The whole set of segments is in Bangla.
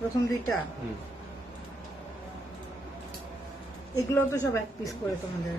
প্রথম দুইটা এগুলো তো সব এক পিস করে তোমাদের।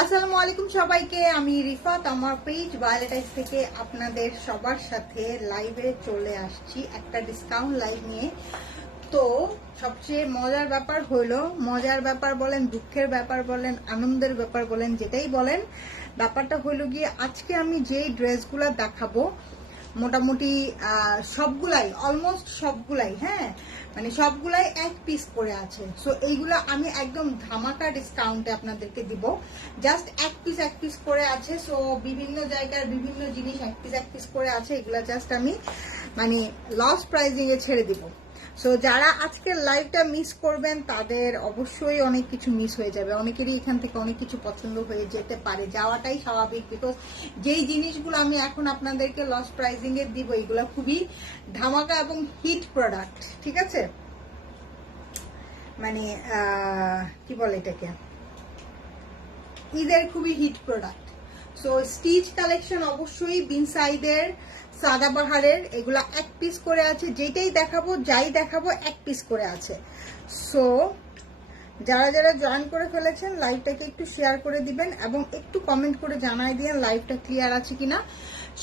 আসসালামু আলাইকুম সবাইকে, আমি রিফাত আমার পেজ ভায়োলেটাইজ থেকে আপনাদের সবার সাথে লাইভে চলে আসছি একটা ডিসকাউন্ট লাইভ নিয়ে। তো সবচেয়ে মজার ব্যাপার হলো, মজার ব্যাপার বলেন, দুঃখের ব্যাপার বলেন, আনন্দের ব্যাপার বলেন, যেটাই বলেন, ব্যাপারটা হলো গিয়ে আজকে আমি যেই ড্রেসগুলো দেখাবো মোটামুটি সবগুলাই, অলমোস্ট সবগুলাই, হ্যাঁ মানে সবগুলাই এক পিস করে আছে। সো এইগুলো আমি একদম ধামাকা ডিসকাউন্টে আপনাদেরকে দিব। জাস্ট এক পিস করে আছে। সো বিভিন্ন জায়গার বিভিন্ন জিনিস এক পিস করে আছে। এগুলো জাস্ট আমি মানে লস প্রাইজিং এ ছেড়ে দিব। সো যারা আজকের লাইভটা মিস করবেন তাদের অবশ্যই অনেক কিছু মিস হয়ে যাবে। অনেকেরই এখান থেকে অনেক কিছু পছন্দ হয়ে যেতে পারে, যাওয়াটাই স্বাভাবিক। বিকজ যেই জিনিসগুলো আমি এখন আপনাদেরকে লস প্রাইজিং এ দিব এগুলো খুবই ধামাকা এবং হিট প্রোডাক্ট, ঠিক আছে? মানে কি বলে এটাকে, ঈদের খুবই hit product. So stitch collection অবশ্যই বিনসাইডের, সাদাবাহারের, এগুলা এক পিস করে আছে। যেটাই দেখাবো, যাই দেখাবো এক পিস করে আছে। সো যারা যারা জয়েন করে ফেলেছেন লাইভটাকে একটু শেয়ার করে দিবেন এবং একটু কমেন্ট করে জানাই দিন লাইভটা ক্লিয়ার আছে কিনা,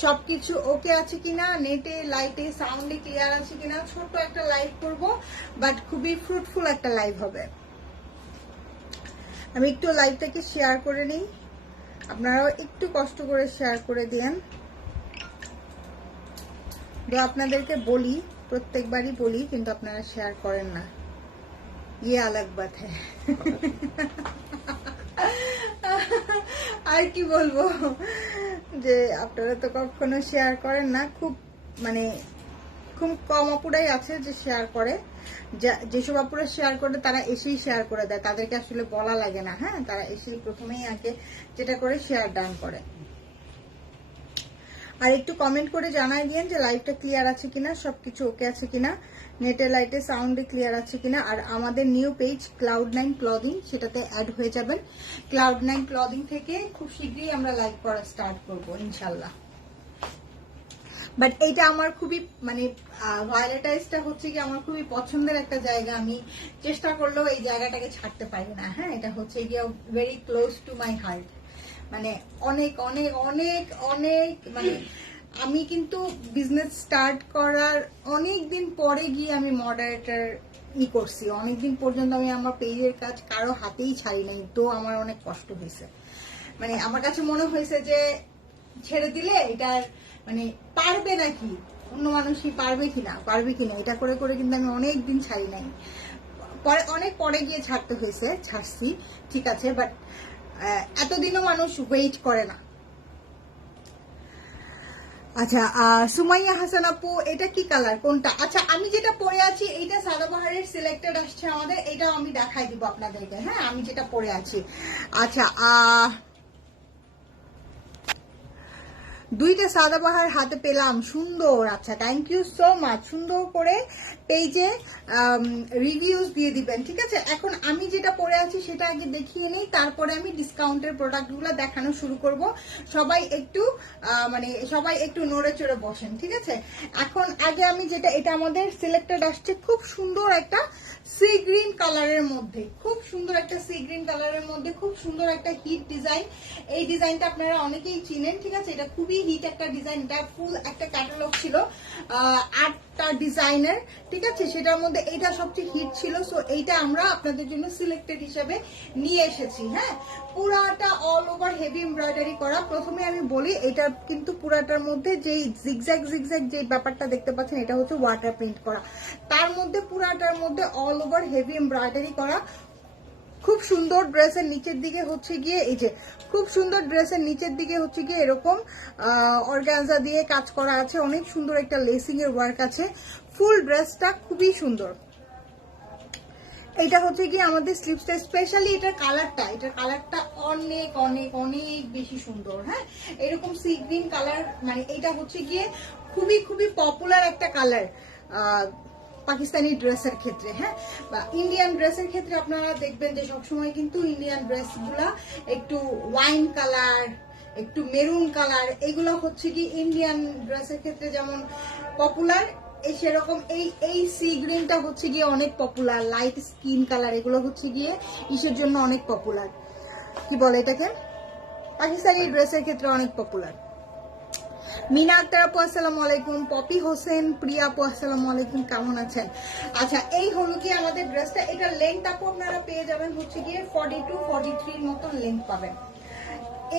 সবকিছু ওকে আছে কিনা, নেটে লাইটে সাউন্ডে ক্লিয়ার আছে কিনা। ছোট্ট একটা লাইভ করব, বাট খুবই ফ্রুটফুল একটা লাইভ হবে। আমি একটু লাইভটাকে শেয়ার করে নিই, আপনারাও একটু কষ্ট করে শেয়ার করে দেন। আপনাদেরকে বলি, প্রত্যেকবারই বলি, কিন্তু আপনারা শেয়ার করেন না, ইয়ে আলাগ বাত হ্যায়। আর কি বলবো, যে আপনারা তো কখনো শেয়ার করেন না। খুব মানে খুব কম আপুরাই আছে যে শেয়ার করে। যেসব আপুরা শেয়ার করে তারা এসেই শেয়ার করে দেয়, তাদেরকে আসলে বলা লাগে না। হ্যাঁ, তারা এসেই প্রথমেই আগে যেটা করে শেয়ার ডান করে। আর একটু কমেন্ট করে জানাই দিন যে লাইভটা ক্লিয়ার আছে কিনা, সবকিছু ওকে আছে কিনা, নেটে লাইটে সাউন্ডে ক্লিয়ার আছে কিনা। আর আমাদের নিউ পেজ Cloud9 ক্লদিং, সেটাতে অ্যাড হয়ে যাবেন। Cloud9 ক্লদিং থেকে খুব শীঘ্রই আমরা লাইভ করা স্টার্ট করব ইনশাল্লাহ। বাট এইটা আমার খুবই মানে ভায়োলেটাইজটা হচ্ছে কি আমার খুবই পছন্দের একটা জায়গা। আমি চেষ্টা করলেও এই জায়গাটাকে ছাড়তে পারি না। হ্যাঁ, এটা হচ্ছে গিয়ে very close to my heart. মানে অনেক অনেক অনেক অনেক মানে আমি কিন্তু বিজনেস স্টার্ট করার অনেক দিন পরে গিয়ে আমি মডারেটর করছি। অনেকদিন পর্যন্ত আমি আমার পেজের কাজ কারো হাতেই ছাড়ি নাই। তো আমার অনেক কষ্ট হয়েছে। মানে আমার কাছে মনে হয়েছে যে ছেড়ে দিলে এটার মানে পারবে নাকি, অন্য মানুষই পারবে কিনা এটা করে করে কিন্তু আমি অনেক দিন ছাড়ি নাই। পরে অনেক পরে গিয়ে ছাড়তে হয়েছে, ছাড়ছি ঠিক আছে, বাট এতদিনও মানুষ ওয়েট করে না। আচ্ছা, সুমাইয়া হাসান আপু, এটা কি কালার, কোনটা? আচ্ছা, আমি যেটা পরে আছি এইটা সাদাবাহারের সিলেক্টেড আসছে আমাদের, এটাও আমি দেখাই দিব আপনাদেরকে। হ্যাঁ, আমি যেটা পরে আছি। আচ্ছা, দুইটা সাদাবাহার হাতে পেলাম, সুন্দর। আচ্ছা, থ্যাংক ইউ সো মাচ। সুন্দর করে পেজে রিভিউজ দিয়ে দিবেন, ঠিক আছে? এখন আমি যেটা পরে আছি সেটা আগে দেখিয়ে নেই, তারপরে আমি ডিসকাউন্টের প্রোডাক্টগুলো দেখানো শুরু করব। সবাই একটু মানে সবাই একটু নড়ে চড়ে বসেন, ঠিক আছে? এখন আগে আমি যেটা, এটা আমাদের সিলেক্টেড আসছে খুব সুন্দর একটা সি গ্রিন কালারের মধ্যে, খুব সুন্দর একটা সি গ্রিন কালারের মধ্যে, খুব সুন্দর একটা হিট ডিজাইন। এই ডিজাইনটা আপনারা অনেকেই চিনেন, ঠিক আছে? এটা খুবই হিট একটা ডিজাইন। এটা ফুল একটা ক্যাটালগ ছিল 8টা ডিজাইনের, ঠিক আছে? সেটার মধ্যে এইটা সবচেয়ে হিট ছিল। সো এইটা আমরা আপনাদের জন্য সিলেক্টেড হিসেবে নিয়ে এসেছি। হ্যাঁ, পুরাটা অল ওভার হেভি এমব্রয়ডারি করা। প্রথমে আমি বলি, এটা কিন্তু পুরাটার মধ্যে যেই জিগজ্যাগ যে ব্যাপারটা দেখতে পাচ্ছেন এটা হচ্ছে ওয়াটার প্রিন্ট করা। তার মধ্যে পুরাটার মধ্যে অল ওভার হেভি এমব্রয়ডারি করা, খুব সুন্দর ড্রেসের নিচের দিকে হচ্ছে গিয়ে এই যে খুব সুন্দর ড্রেসের নিচের দিকে হচ্ছে গিয়ে এরকম অর্গানজা দিয়ে কাজ করা আছে, অনেক সুন্দর একটা লেসিং এর ওয়ার্ক আছে। ফুল ড্রেসটা খুবই সুন্দর। এটা হচ্ছে কি আমাদের স্লিপসটা, স্পেশালি এটার কালারটা অনেক অনেক অনেক বেশি সুন্দর। হ্যাঁ, এরকম সি গ্রিন কালার, মানে এটা হচ্ছে গিয়ে খুবই খুবই পপুলার একটা কালার পাকিস্তানি ড্রেসের ক্ষেত্রে। হ্যাঁ, বা ইন্ডিয়ান ড্রেসের ক্ষেত্রে আপনারা দেখবেন যে সবসময় কিন্তু ইন্ডিয়ান ড্রেসগুলা একটু ওয়াইন কালার, একটু মেরুন কালার, এগুলো হচ্ছে কি ইন্ডিয়ান ড্রেসের ক্ষেত্রে যেমন পপুলার, এই সেরকম এই সি গ্রিনটা হচ্ছে গিয়ে অনেক পপুলার। লাইট স্কিন কালার এগুলো হচ্ছে গিয়ে ইসের জন্য অনেক পপুলার, কি বলে এটাকে, পাকিস্তানি ড্রেসের ক্ষেত্রে অনেক পপুলার। মিনা আক্তার আপু আসসালামু আলাইকুম, পপি হোসেন প্রিয়া আপু আসসালামু আলাইকুম, কেমন আছেন? আচ্ছা, এই হলো কি আমাদের ড্রেসটা। এটা লেন্থ আপু আপনারা পেয়ে যাবেন হচ্ছে গিয়ে 42-43 মতন লেন্থ পাবেন।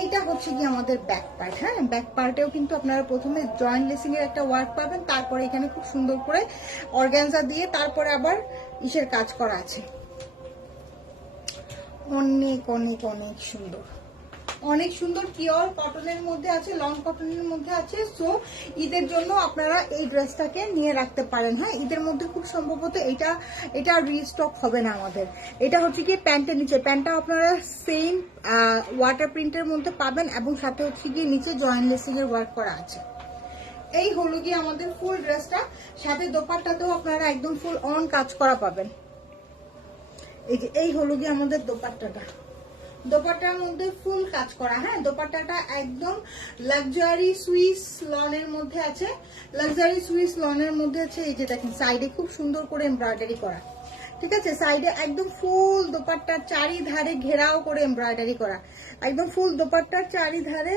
এইটা হচ্ছে কি আমাদের ব্যাক পার্ট। হ্যাঁ, ব্যাক পার্টেও কিন্তু আপনারা প্রথমে জয়েন্ট লেসিং এর একটা ওয়ার্ক পাবেন, তারপরে এখানে খুব সুন্দর করে অর্গানজা দিয়ে তারপরে আবার ইসের কাজ করা আছে। অনেক অনেক অনেক সুন্দর, অনেক সুন্দর। পিওর কটনের মধ্যে আছে, লং কটনের মধ্যে আছে। সো ঈদের জন্য আপনারা এই ড্রেসটাকে নিয়ে রাখতে পারেন। হ্যাঁ, ঈদের মধ্যে খুব সম্ভবত এটা রিস্টক হবে না আমাদের। এটা হচ্ছে কি প্যান্টের নিচে, প্যান্টটা আপনারা সেম ওয়াটার প্রিন্টের মধ্যে পাবেন এবং সাথে হচ্ছে গিয়ে নিচে জয়েন্ট লেসিং এর ওয়ার্ক করা আছে। এই হলো গিয়ে আমাদের ফুল ড্রেসটা। সাথে দোপাট্টাতেও আপনারা একদম ফুল অন কাজ করা পাবেন। এই হলো গিয়ে আমাদের দোপাট্টাটা, দোপাট্টার মধ্যে ফুল কাজ করা। হ্যাঁ, দোপাট্টাটা একদম লাক্সারি সুইস লনের মধ্যে আছে, লাক্সারি সুইস লনের মধ্যে আছে। এই যে দেখেন সাইডে খুব সুন্দর করে এমব্রয়ডারি করা, ঠিক আছে, সাইডে একদম ফুল দোপাট্টার চারিধারে ঘেরাও করে এমব্রয়ডারি করা, একদম ফুল দোপাট্টার চারিধারে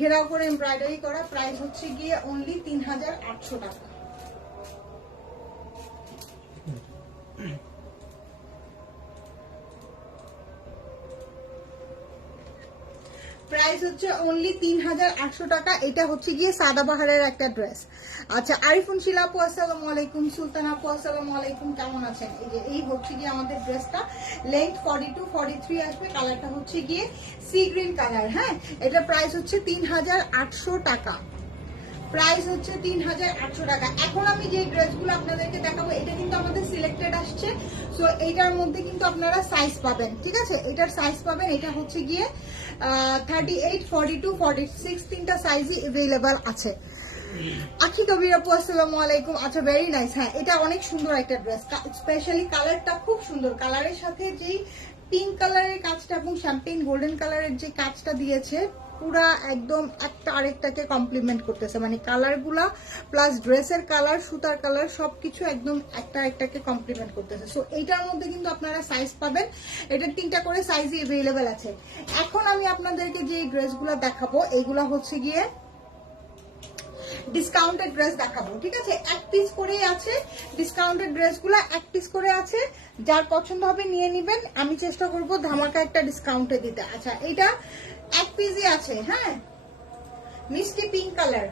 ঘেরাও করে এমব্রয়ডারি করা। প্রাইস হচ্ছে গিয়ে অনলি 3800 টাকা। প্রাইস হচ্ছে অনলি 3800 টাকা। এটা হচ্ছে গিয়ে সাদাবাহারের একটা ড্রেস। আচ্ছা, আরিফুন শিলা আপু আসসালামু আলাইকুম, সুলতান আপু আসসালামু আলাইকুম, কেমন আছেন? এই হচ্ছে গিয়ে আমাদের ড্রেসটা। লেন্থ 42-43 আসবে। কালারটা হচ্ছে গিয়ে সি গ্রিন কালার। হ্যাঁ, এটা প্রাইস হচ্ছে 3800 টাকা। প্রাইস হচ্ছে 3800 টাকা। এখন আমি যে ড্রেসগুলো আপনাদেরকে দেখাবো এটা কিন্তু আমাদের সিলেক্টেড আসছে। সো এইটার মধ্যে কিন্তু আপনারা সাইজ পাবেন, ঠিক আছে, এটার সাইজ পাবেন। এটা হচ্ছে গিয়ে 38, 42, 46 তিনটা সাইজই अवेलेबल আছে। আখি কবির আপু আসসালামু আলাইকুম। আচ্ছা, ভেরি নাইস। হ্যাঁ, এটা অনেক সুন্দর একটা ড্রেস, স্পেশালি কালারটা খুব সুন্দর। কালারের সাথে যেই পিঙ্ক কালারের কাজটা এবং শ্যাম্পেইন গোল্ডেন কালারের যে কাজটা দিয়েছে, পুরা একদম একটা আরেকটাকে কমপ্লিমেন্ট করতেছে। মানে কালারগুলা প্লাস ড্রেসের কালার, সুতার কালার সবকিছু একদম একটা একটাকে কমপ্লিমেন্ট করতেছে। সো এইটার মধ্যে কিন্তু আপনারা সাইজ পাবেন। এটার 3টা করে সাইজই अवेलेबल আছে। এখন আমি আপনাদেরকে যে ড্রেসগুলো দেখাবো এইগুলা হচ্ছে গিয়ে ডিসকাউন্টেড ড্রেস দেখাবো, ঠিক আছে, এক পিস করেই আছে। ডিসকাউন্টেড ড্রেসগুলো এক পিস করে আছে, যার পছন্দ হবে নিয়ে নেবেন। আমি চেষ্টা করব ধামাকা একটা ডিসকাউন্টে দিতে। আচ্ছা, এটা এক পিসই আছে। হ্যাঁ, মিষ্টি পিঙ্ক কালার,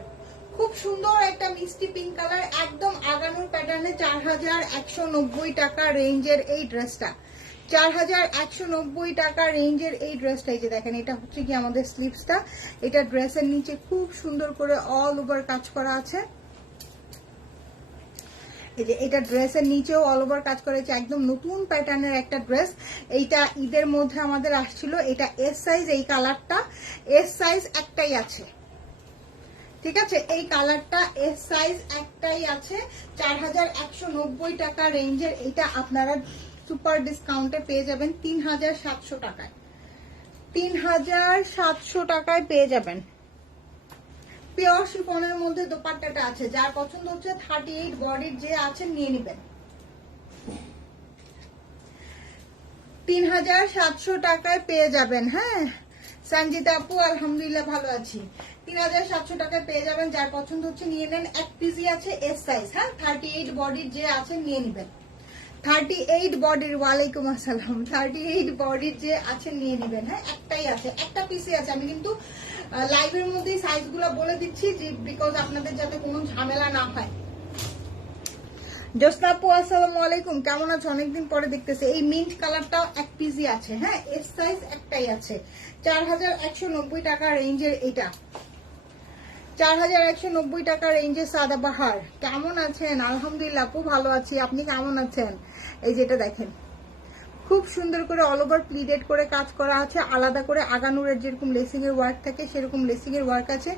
খুব সুন্দর একটা মিষ্টি পিঙ্ক কালার, একদম আগানোর প্যাটার্নে। 4190 টাকা রেঞ্জের এই ড্রেসটা, 4190 টাকা রেঞ্জের এই ড্রেসটা। এই যে দেখেন, এটা হচ্ছে কি আমাদের স্লিভসটা। এটা ড্রেসের নিচে খুব সুন্দর করে অল ওভার কাজ করা আছে। এই যে এটা ড্রেসের নিচেও অল ওভার কাজ করেছে, একদম নতুন প্যাটার্নের একটা ড্রেস। এইটা ঈদের মধ্যে আমাদের আসছিল। এটা এস সাইজ, এই কালারটা এস সাইজ একটাই আছে, ঠিক আছে, এই কালারটা এস সাইজ একটাই আছে। 4190 টাকা রেঞ্জের এটা আপনারা সুপার ডিসকাউন্টে পেয়ে যাবেন 3700 টাকায়। 3700 টাকায় পেয়ে যাবেন। পিওর শিফনের মধ্যে দোপাট্টাটা আছে, যার পছন্দ হচ্ছে 38 বডির যে আছে নিয়ে নেবেন। 3700 টাকায় পেয়ে যাবেন। হ্যাঁ, সঞ্জিতা আপু আলহামদুলিল্লাহ ভালো আছি। 3700 টাকায় পেয়ে যাবেন, যার পছন্দ হচ্ছে নিয়ে নেন। এক পিসি আছে এস সাইজ। হ্যাঁ, 38 বডির যে আছে নিয়ে নেবেন। 38 বডির, ওয়ালাইকুম আসসালাম, 38 বডির যে আছে নিয়ে নেবেন। হ্যাঁ, একটাই আছে, একটা পিসই আছে। আমি কিন্তু লাইভের মধ্যেই সাইজগুলো বলে দিচ্ছি, যে বিকজ আপনাদের যাতে কোনো ঝামেলা না হয়। জোসনা আপু আসসালামু আলাইকুম, কেমন আছো? অনেকদিন পরে দেখতেছে। এই মিন্ট কালারটাও এক পিসই আছে, হ্যাঁ এস সাইজ একটাই আছে। 4190 টাকা রেঞ্জের এটা, 4190 টাকা রেঞ্জের সাদাবাহার। কেমন আছেন? আলহামদুলিল্লাহ আপু ভালো আছি, আপনি কেমন আছেন? এই যেটা দেখেন, খুব সুন্দর করে অল ওভার প্লিটেড করে কাজ করা আছে, আলাদা করে আগানুরের যেরকম লেসিং এর ওয়ার্ক থাকে সেরকম লেসিং এর ওয়ার্ক আছে।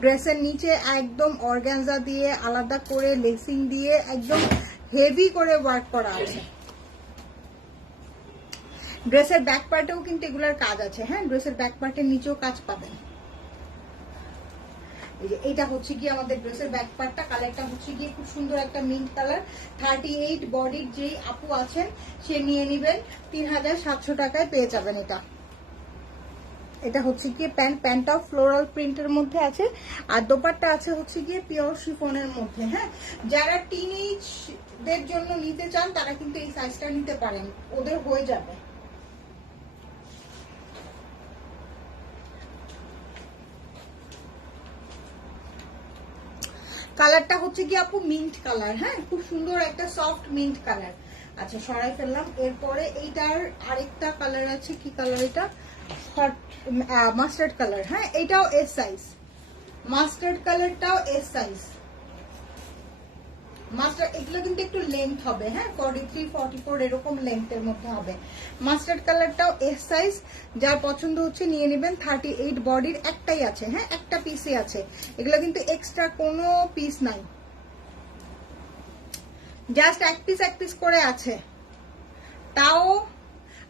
ড্রেসের নিচে একদম অর্গানজা দিয়ে আলাদা করে লেসিং দিয়ে একদম হেভি করে ওয়ার্ক করা আছে। ড্রেসের ব্যাক পার্টেও কিন্তু এগুলার কাজ আছে, হ্যাঁ ড্রেসের ব্যাক পার্টের নিচেও কাজ পাবেন। এইটা হচ্ছে কি আমাদের ড্রেসের ব্যাক পার্টটা, কালারটা হচ্ছে গিয়ে খুব সুন্দর একটা মিন্ট কালার। 38 বডির যেই আপু আছেন সে নিয়ে নেবেন, 3700 টাকায় পেয়ে যাবেন এটা। এটা হচ্ছে গিয়ে প্যান্টটাও ফ্লোরাল প্রিন্টের মধ্যে আছে, আর দোপাট্টা আছে হচ্ছে গিয়ে পিওর শিফনের মধ্যে। হ্যাঁ, যারা টিনেজদের জন্য নিতে চান তারা কিন্তু এই সাইজটা নিতে পারেন, ওদের হয়ে যাবে। কালারটা হচ্ছে কি আপু মিন্ট কালার, হ্যাঁ খুব সুন্দর একটা সফট মিন্ট কালার। আচ্ছা সরাই ফেললাম। এরপরে এইটার আরেকটা কালার আছে, কি কালার এটা? মাস্টার্ড কালার, হ্যাঁ এটাও এস সাইজ। মাস্টার্ড কালারটাও এস সাইজ। মাস্টার এগুলো কিন্তু একটু লেন্থ হবে, হ্যাঁ 43 44 এরকম লেন্থের মধ্যে হবে। মাস্টার্ড কালারটাও এস সাইজ, যার পছন্দ হচ্ছে নিয়ে নেবেন। 38 বডির একটাই আছে, হ্যাঁ একটা পিসই আছে, এগুলো কিন্তু এক্সট্রা কোনো পিস নাই, জাস্ট এক পিস করে আছে। তাও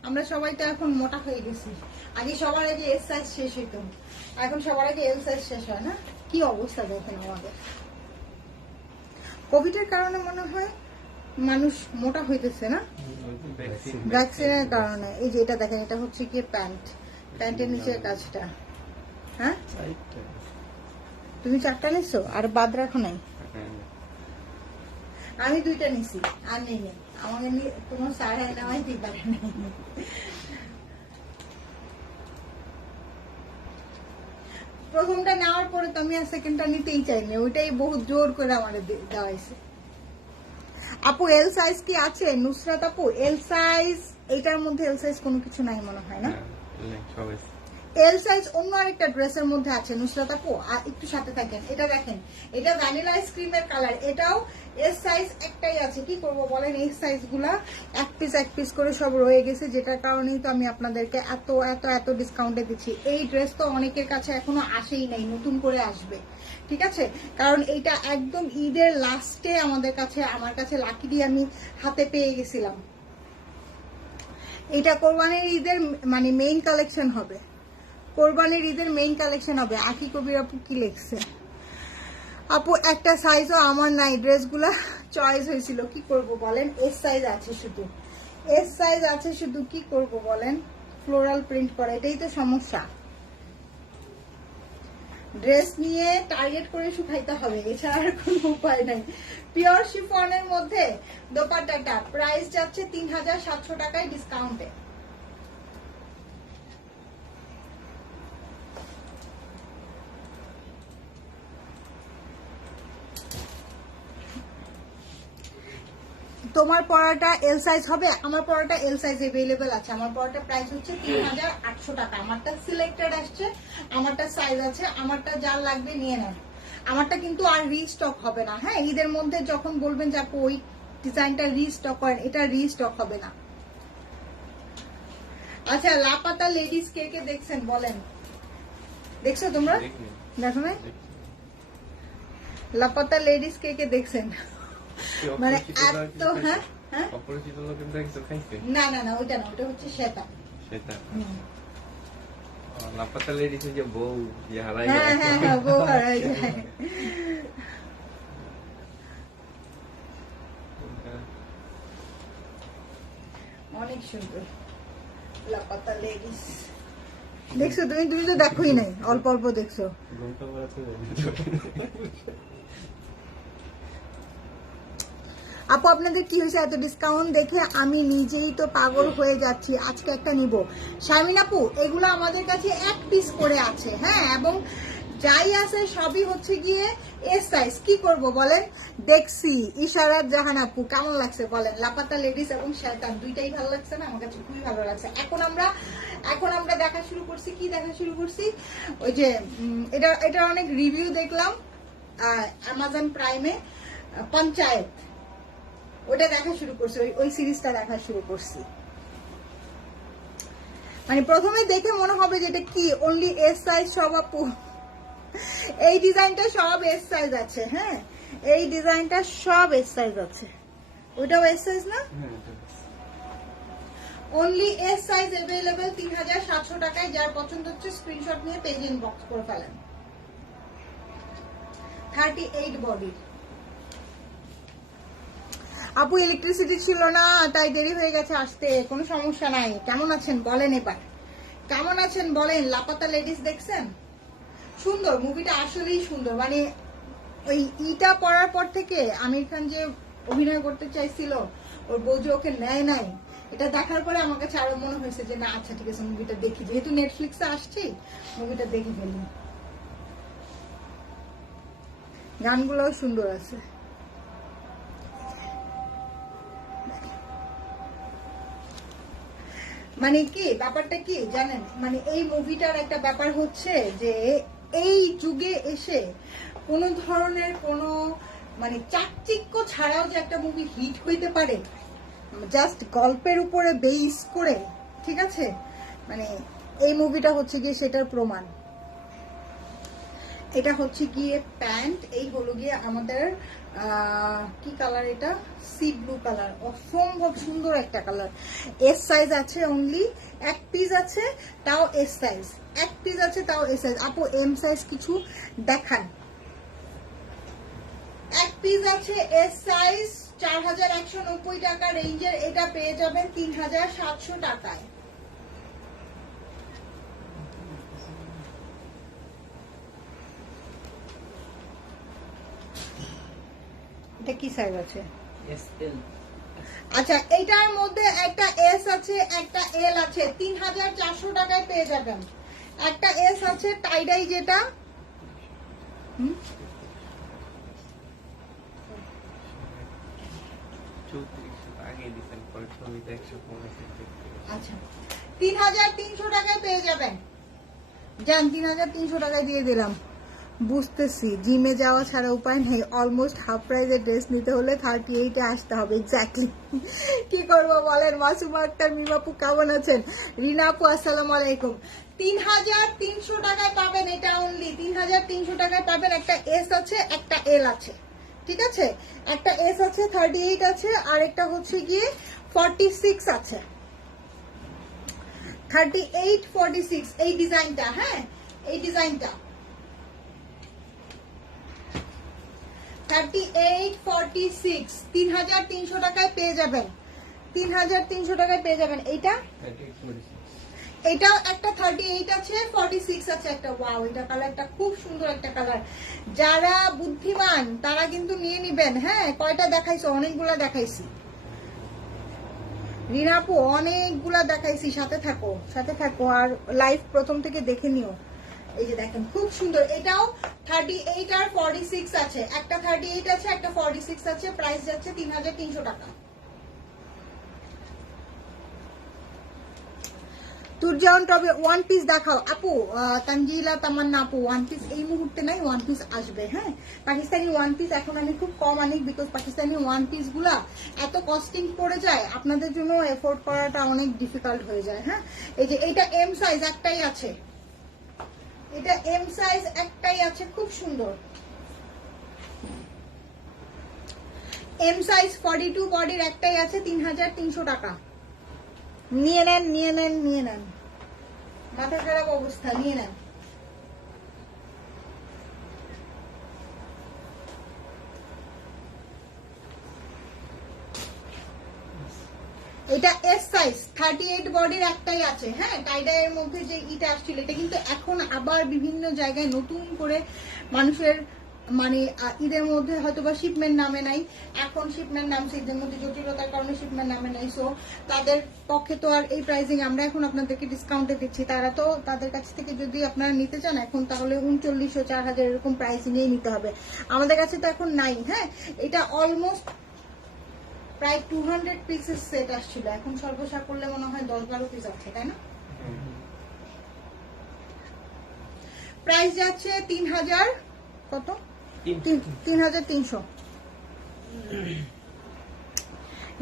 আমরা সবাই তো এখন মোটা হয়ে গেছি, আগে সবার আগে এস সাইজ শেষ হইতো, এখন সবার আগে এল সাইজ শেষ হয় না। কি অবস্থা দেখেন আমাদের, কোভিডের কারণে মনে হয় মানুষ মোটা হইতেছে না, ভ্যাকসিনের কারণে। এই যে এটা দেখেন, এটা হচ্ছে কি প্যান্টের নিচের কাজটা, হ্যাঁ তুমি 4টা নিছো আর বাদ রাখো নাই? আমি 2টা নিছি আর নেই, আমাকে নিয়ে কোনো সাড়ে নেওয়াই দিতে পারে নাই। প্রথমটা নেওয়ার পরে তো আমি আর সেকেন্ডটা নিতেই চাইনি, ওইটাই বহুত জোর করে আমার দেওয়া হয়েছে। আপু এল সাইজ কি আছে? নুসরাত আপু এল সাইজ, এইটার মধ্যে এল সাইজ কোনো কিছু নাই মনে হয় না। এল সাইজ অন্য আরেকটা ড্রেসের মধ্যে আছে নুসরাত আপু, আর একটু সাথে থাকেন। এটা দেখেন, এটা ভ্যানিলা আইসক্রিমের কালার, এটাও এস সাইজ একটাই আছে। কি করব বলেন, এই সাইজ গুলা এক পিস করে সব রয়ে গেছে, যেটার কারণেই তো আমি আপনাদেরকে এত এত এত ডিসকাউন্টে দিচ্ছি। এই ড্রেস তো অনেকের কাছে এখনো আসেই নাই, নতুন করে আসবে, ঠিক আছে? কারণ এইটা একদম ঈদের লাস্টে আমার কাছে লাকি দিয়ে আমি হাতে পেয়ে গেছিলাম। এটা কোরবানির ঈদের মানে মেইন কালেকশন হবে, কোরবানির ঈদের মেইন কালেকশন হবে। আকি কবির আপু কি লিখছে? আপু একটা সাইজও আমার নাই, ড্রেসগুলা চয়েস হয়েছিল, কি করব বলেন? এস সাইজ আছে শুধু, এস সাইজ আছে শুধু, কি করব বলেন? ফ্লোরাল প্রিন্ট করা, এটাই তো সমস্যা। ড্রেস নিয়ে টার্গেট করে শুকাইতে হবে, এছাড়া আর কোনো উপায় নাই। পিওর শিফনের মধ্যে দোপাট্টাটা প্রাইস যাচ্ছে 3700 টাকায় ডিসকাউন্টে। তোমার পরাটা এল সাইজ হবে? আমার পরাটা এল সাইজ अवेलेबल আছে। আমার পরাটা প্রাইস হচ্ছে 3800 টাকা। আমারটা সিলেক্টেড আসছে, আমারটা সাইজ আছে, আমারটা যা লাগবে নিয়ে নেন। আমারটা কিন্তু আর রিস্টক হবে না, হ্যাঁ ঈদের মধ্যে যখন বলবেন যে আপু ওই ডিজাইনটা রিস্টক করেন, এটা রিস্টক হবে না। আচ্ছা লাপাতা লেডিস কে কে দেখছেন বলেন? দেখছো তোমরা? দেখো না? লাপাতা লেডিস কে কে দেখছেন? মানে এত, হ্যাঁ হ্যাঁ অপরিচিত লোকের দেখছো খাইছে? না না না, ওইটা না, ওটা হচ্ছে শ্বেতা। লাপাতা লেডিস যে বউ যে হারাই যায়, হ্যাঁ হ্যাঁ হ্যাঁ বউ হারাই যায়। অনেক সুন্দর লাপাতা লেডিস। দেখছো তুমি? তুমি তো দেখোই নাই, অল্প অল্প দেখছো। আপু আপনাদের কি হয়েছে? এত ডিসকাউন্ট দেখে আমি নিজেই তো পাগল হয়ে যাচ্ছি, আজকে একটা নিব। শারমিন আপু এগুলো আমাদের কাছে এক পিস করে আছে, হ্যাঁ এবং যাই আছে সবই হচ্ছে গিয়ে এস সাইজ। কি করব বলেন? দেখছি ইশারাত জাহান আপু কেমন লাগছে বলেন? লাপাতা লেডিস এবং শয়তান দুইটাই ভালো লাগছে না? আমার কাছে খুবই ভালো লাগছে। এখন আমরা দেখা শুরু করছি। কি দেখা শুরু করছি? ওই যে এটা অনেক রিভিউ দেখলাম অ্যামাজন প্রাইমে, পঞ্চায়েত, ওটা দেখা শুরু করছি, ওই সিরিজটা দেখা শুরু করছি। মানে প্রথমে দেখে মনে হবে যে এটা কি অনলি এস সাইজ সব আপু। এই ডিজাইনটা সব এস সাইজ আছে। হ্যাঁ, এই ডিজাইনটা সব এস সাইজ আছে। ওটাও এস সাইজ না? অনলি এস সাইজ अवेलेबल 3700 টাকায়। যার পছন্দ হচ্ছে স্ক্রিনশট নিয়ে পেজ ইনবক্স করে ফেলেন। 38 বডি। আপু ইলেকট্রিসিটি ছিল না তাই দেরি হয়ে গেছে আসতে, কোনো সমস্যা নাই। কেমন আছেন বলেন? এবার কেমন আছেন বলেন? লাপাতা লেডিস দেখছেন? সুন্দর মুভিটা, আসলেই সুন্দর। মানে ওই ইটা পড়ার পর থেকে আমির খান যে অভিনয় করতে চাইছিল, ওর বউ যে ওকে নেয় নাই, এটা দেখার পরে আমার কাছে আরো মনে হয়েছে যে না আচ্ছা ঠিক আছে মুভিটা দেখি, যেহেতু নেটফ্লিক্সে আসছে মুভিটা দেখে ফেলি। গানগুলোও সুন্দর আছে। মানে কি ব্যাপারটা কি জানেন? মানে এই মুভিটার একটা ব্যাপার হচ্ছে যে এই যুগে এসে কোন ধরনের কোন মানে চাকচিক্য ছাড়াও যে একটা মুভি হিট হইতে পারে, জাস্ট গল্পের উপরে বেস করে, ঠিক আছে, মানে এই মুভিটা হচ্ছে গিয়ে সেটার প্রমাণ। এটা হচ্ছে গিয়ে প্যান্ট, এই হলো গিয়ে আমাদের কি কালার, এটা সি ব্লু কালার, অসম্ভব সুন্দর একটা কালার। এস সাইজ আছে অনলি, এক পিস আছে তাও এস সাইজ, এক পিস আছে তাও এস সাইজ। আপু এম সাইজ কিছু দেখান। এক পিস আছে এস সাইজ 4190 টাকা রেঞ্জের, এটা পেয়ে যাবেন 3700 টাকায়। এটা কি সাইজ আছে? এসএল। আচ্ছা, এটার মধ্যে একটা এস আছে একটা এল আছে, 3400 টাকায় পেয়ে যাবেন। একটা এস আছে টাইডাই, যেটা আচ্ছা 3300 টাকায় পেয়ে যাবেন। যান 3300 টাকায় দিয়ে দিলাম। বুঝতেছি জিমে যাওয়া ছাড়া উপায় নেই, অলমোস্ট হাফ প্রাইজের ড্রেস নিতে হলে 38 এ আসতে হবে। এক্স্যাক্টলি কি করবো বলেন? মাসুমা আক্তার মিমাপু কেমন আছেন? রিনা আপু আসসালামু আলাইকুম। 3300 টাকায় পাবেন এটা, অনলি 3300 টাকায় পাবেন। একটা এস আছে একটা এল আছে, ঠিক আছে, একটা এস আছে 38 আছে, আর একটা হচ্ছে গিয়ে 46 আছে। 38 46 এই ডিজাইনটা। হ্যাঁ, এই ডিজাইনটা 38 46 3300 টাকায় পেয়ে যাবেন। 3300 টাকায় পেয়ে যাবেন। এইটা এটাও একটা 38 আছে 46 আছে একটা। ওয়াও, এটা কালারটা খুব সুন্দর একটা কালার। যারা বুদ্ধিমান তারা কিন্তু নিয়ে নিবেন। হ্যাঁ, কয়টা দেখাইছো? অনেকগুলা দেখাইছি রিনাপু, অনেকগুলা দেখাইছি। সাথে থাকো, সাথে থাকো, আর লাইভ প্রথম থেকে দেখে নিও। এই যে দেখেন খুব সুন্দর। এটাও 38 আর 46 আছে, একটা 38 আছে একটা 46 আছে। প্রাইস যাচ্ছে 3300 টাকা। তুরজান তবে ওয়ান পিস দেখাও আপু। তানজিলা তামান্না আপু, ওয়ান পিস এই মুহূর্তে নাই, ওয়ান পিস আসবে। হ্যাঁ, পাকিস্তানি ওয়ান পিস এখন আমি খুব কম আনি, বিকজ পাকিস্তানি ওয়ান পিস গুলা এত কস্টিং পড়ে যায়, আপনাদের জন্য এফোর্ড করাটা অনেক ডিফিকাল্ট হয়ে যায়। হ্যাঁ, এই যে এটা এম সাইজ একটাই আছে, এটা এম সাইজ একটাই আছে, খুব সুন্দর। এম সাইজ 42 বডির একটাই আছে, 3300 টাকা। নিয়ে নেন, নিয়ে নেন, নিয়ে নেন, মাথা খারাপ অবস্থা, নিয়ে নেন। এটা এস সাইজ 38 বডির একটাই আছে। হ্যাঁ, টাইডাইয়ের মধ্যে যে ইটা আসছিল, এটা কিন্তু এখন আবার বিভিন্ন জায়গায় নতুন করে মানুষের মানে ঈদের মধ্যে হয়তো বা শিপমেন্ট নামে নাই, এখন শিপমেন্ট নামছে, ঈদের মধ্যে জটিলতার কারণে শিপমেন্ট নামে নাই। সো তাদের পক্ষে তো আর এই প্রাইসিং আমরা এখন আপনাদেরকে ডিসকাউন্টে দিচ্ছি। তারা তো তাদের কাছ থেকে যদি আপনারা নিতে চান এখন, তাহলে 3900, 4000 এরকম প্রাইসিংয়েই নিতে হবে। আমাদের কাছে তো এখন নাই। হ্যাঁ, এটা অলমোস্ট প্রায় 200 পিসের সেট আসছিল, এখন সর্বসা করলে মনে হয় 10-12 পিস আছে, তাই না? প্রাইস যাচ্ছে 3000, কত? 3300।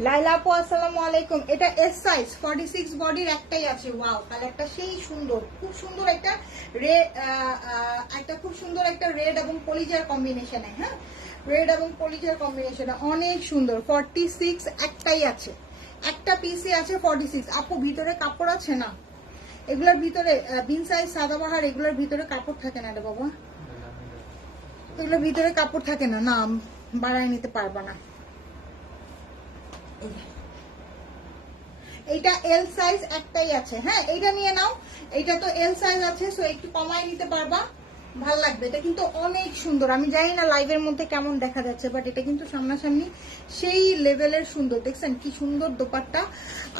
লাইলা আপু আসসালামু আলাইকুম। এটা এস সাইজ 46 বডির একটাই আছে। ওয়াও, কালারটা সেই সুন্দর, খুব সুন্দর একটা খুব সুন্দর একটা রেড এবং কলিজার কম্বিনেশনে। হ্যাঁ, রেড এবং কলিজার কম্বিনেশনে অনেক সুন্দর। 46 একটাই আছে, একটা পিসে আছে 46। আপু ভিতরে কাপড় আছে না? এগুলোর ভিতরে বিন সাইজ, সাদাবাহার, এগুলোর ভিতরে কাপড় থাকে না রে বাবা, এগুলোর ভিতরে কাপড় থাকে না। না, বাড়ায় নিতে পারবা না। এইটা এল সাইজ একটাই আছে। হ্যাঁ, এইটা নিয়ে নাও, এইটা তো এল সাইজ আছে, সো একটু কমায় নিতে পারবা, ভাল লাগবে। এটা কিন্তু অনেক সুন্দর। আমি জানি না লাইভের মধ্যে কেমন দেখা যাচ্ছে, বাট এটা কিন্তু সামনাসামনি সেই লেভেলের সুন্দর। দেখছেন কি সুন্দর দোপাট্টা।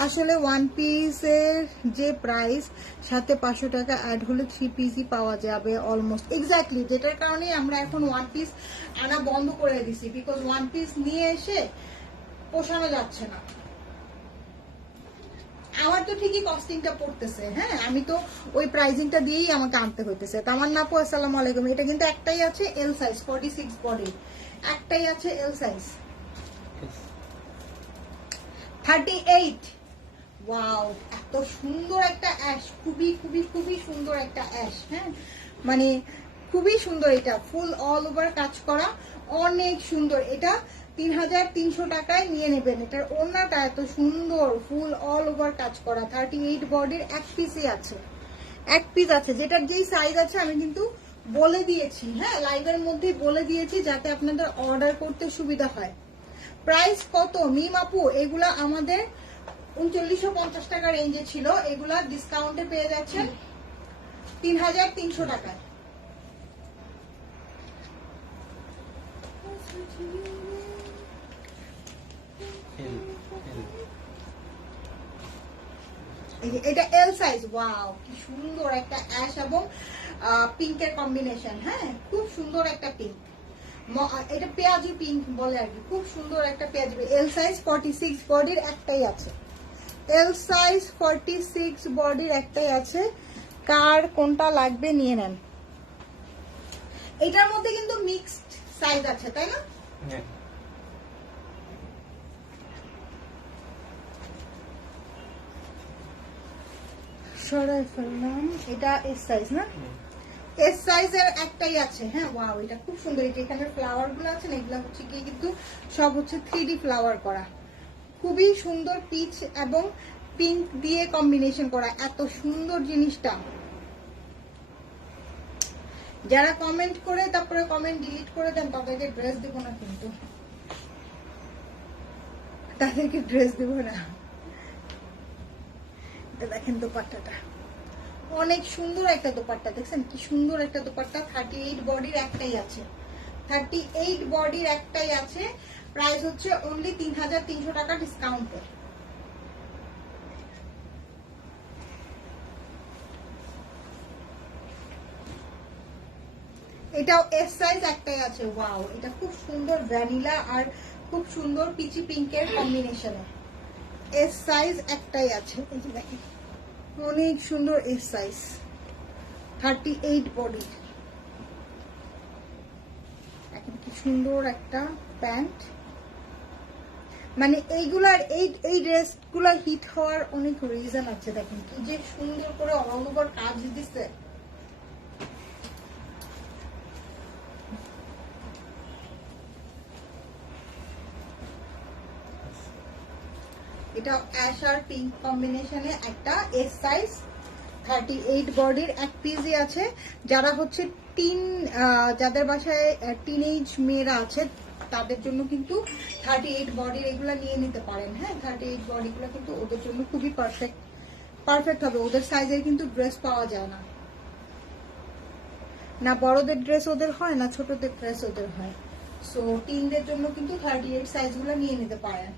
আসলে ওয়ান পিসের যে প্রাইস, সাথে 500 টাকা অ্যাড হলে 3 পিসই পাওয়া যাবে অলমোস্ট। এক্স্যাক্টলি, যেটার কারণে আমরা এখন ওয়ান পিস আনা বন্ধ করে দিছি, বিকজ ওয়ান পিস নিয়ে এসে পোষানো যাচ্ছে না। আমার তো ঠিকই কস্টিংটা পড়তেছে। হ্যাঁ, আমি তো ওই প্রাইজিংটা দিয়েই আমাকে আনতে হইতেছে। তামান্না আপু আসসালামু আলাইকুম। এটা কিন্তু একটাই আছে এল সাইজ, 46 বডি, একটাই আছে এল সাইজ। 38। ওয়াও, এত সুন্দর একটা অ্যাশ, খুবই খুবই খুবই সুন্দর একটা অ্যাশ। হ্যাঁ, মানে খুবই সুন্দর। এটা ফুল অল ওভার কাজ করা, অনেক সুন্দর। এটা 3300 টাকায় নিয়ে নেবেন। এটার ওড়নাটা এত সুন্দর, ফুল অল ওভার কাজ করা। 38 বডির এক পিসই আছে, এক পিস আছে। যেটার যেই সাইজ আছে আমি কিন্তু বলে দিয়েছি। হ্যাঁ, লাইভের মধ্যে বলে দিয়েছি যাতে আপনাদের অর্ডার করতে সুবিধা হয়। প্রাইস কত মিম আপু? এগুলা আমাদের 3950 টাকা রেঞ্জে ছিল, এগুলা ডিসকাউন্টে পেয়ে যাচ্ছেন 3300 টাকায়। এটা এল সাইজ। ওয়াও, কি সুন্দর একটা অ্যাশ এবং পিঙ্কের কম্বিনেশন। হ্যাঁ, খুব সুন্দর একটা পিঙ্ক, এটা পেঁয়াজি পিঙ্ক বলে আর কি। খুব সুন্দর একটা পেঁয়াজি। এল সাইজ 46 বডির একটাই আছে, এল সাইজ 46 বডির একটাই আছে। কার কোনটা লাগবে নিয়ে নেন। এটার মধ্যে কিন্তু মিক্সড সাইজ আছে, তাই না? সরাই ফেললাম। এটা এস সাইজ না? এস সাইজের একটাই আছে। হ্যাঁ, ওয়াও, এটা খুব সুন্দর। এখানে ফ্লাওয়ার গুলো আছে না, এগুলো হচ্ছে কি কিন্তু সব হচ্ছে 3D ফ্লাওয়ার করা, খুবই সুন্দর। পিচ এবং পিঙ্ক দিয়ে কম্বিনেশন করা, এত সুন্দর জিনিসটা। যারা কমেন্ট করে তারপরে কমেন্ট ডিলিট করে দেন, তাদেরকে ড্রেস দেবো না, কিন্তু তাদেরকে ড্রেস দেবো না। দেখেন দোপাট্টাটা, অনেক সুন্দর একটা দোপাট্টা। দেখছেন কি সুন্দর একটা দোপাট্টা। 38 বডির একটাই আছে, 38 বডির একটাই আছে। প্রাইস হচ্ছে অনলি 3300 টাকা ডিসকাউন্টে। এটাও এস সাইজ একটাই আছে। ওয়াও, এটা খুব সুন্দর ভ্যানিলা আর খুব সুন্দর পিচি পিঙ্কের কম্বিনেশনে। এস সাইজ একটাই আছে। এই যে দেখেন, অনেক সুন্দর এস সাইজ, 38 বডি। এখন কি সুন্দর একটা প্যান্ট। মানে এইগুলার এই ড্রেসগুলার হিট হওয়ার অনেক রিজন আছে। দেখেন কি যে সুন্দর করে অল ওভার কাজ দিচ্ছে। এটা অ্যাশ আর পিঙ্ক কম্বিনেশনে একটা এস সাইজ, 38 বডির এক পিসই আছে। যারা হচ্ছে যাদের বাসায় টিনেজ মেয়েরা আছে তাদের জন্য কিন্তু 38 বডির এগুলা নিয়ে নিতে পারেন। হ্যাঁ, 38 বডিগুলো কিন্তু ওদের জন্য খুবই পারফেক্ট হবে। ওদের সাইজের কিন্তু ড্রেস পাওয়া যায় না। না বড়দের ড্রেস ওদের হয়, না ছোটদের ড্রেস ওদের হয়। সো টিনদের জন্য কিন্তু 38 সাইজগুলো নিয়ে নিতে পারেন।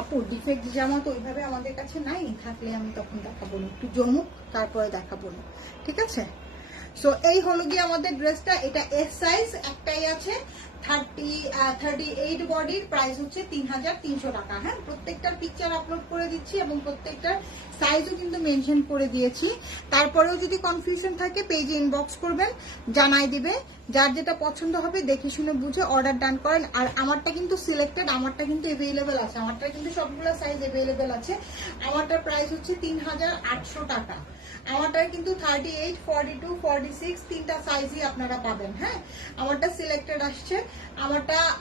আপু ডিফেক্ট জামা তো ওইভাবে আমাদের কাছে নাই, থাকলে আমি তখন দেখাবো না, একটু জমুক তারপরে দেখাবো না, ঠিক আছে? সো এই হলো গিয়ে আমাদের ড্রেসটা, এটা এস সাইজ একটাই আছে, 38 বডির, প্রাইস হচ্ছে 3300 টাকা। হ্যাঁ, প্রত্যেকটার পিকচার আপলোড করে দিচ্ছি এবং প্রত্যেকটার সাইজও কিন্তু মেনশন করে দিয়েছি। তারপরেও যদি কনফিউশন থাকে পেজে ইনবক্স করবেন, জানাই দিবে। যার যেটা পছন্দ হবে দেখে শুনে বুঝে অর্ডার ডান করেন। আর আমারটা কিন্তু সিলেক্টেড, আমারটা কিন্তু এভেলেবেল আছে, আমারটা কিন্তু সবগুলো সাইজ এভেলেবেল আছে। আমারটার প্রাইস হচ্ছে 3800 টাকা। আমারটার কিন্তু 38, 42, 46 তিনটা সাইজই আপনারা পাবেন। হ্যাঁ, আমারটা সিলেক্টেড আসছে।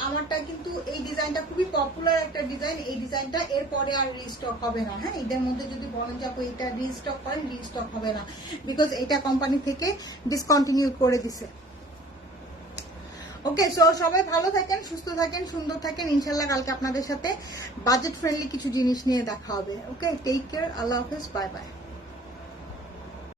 আমারটা কিন্তু এই ডিজাইনটা খুবই পপুলার একটা ডিজাইন। এই ডিজাইনটা এরপরে আর রিস্টক হবে না। হ্যাঁ, এদের মধ্যে যদি বলেন যে আপু এটা রিস্টক করেন, রিস্টক হবে না, বিকজ এটা কোম্পানি থেকে ডিসকন্টিনিউ করে দিছে। ওকে, সো সবাই ভালো থাকেন, সুস্থ থাকেন, সুন্দর থাকেন। ইনশাল্লাহ কালকে আপনাদের সাথে বাজেট ফ্রেন্ডলি কিছু জিনিস নিয়ে দেখা হবে। ওকে, টেক কেয়ার, আল্লাহ হাফেজ, বাই বাই।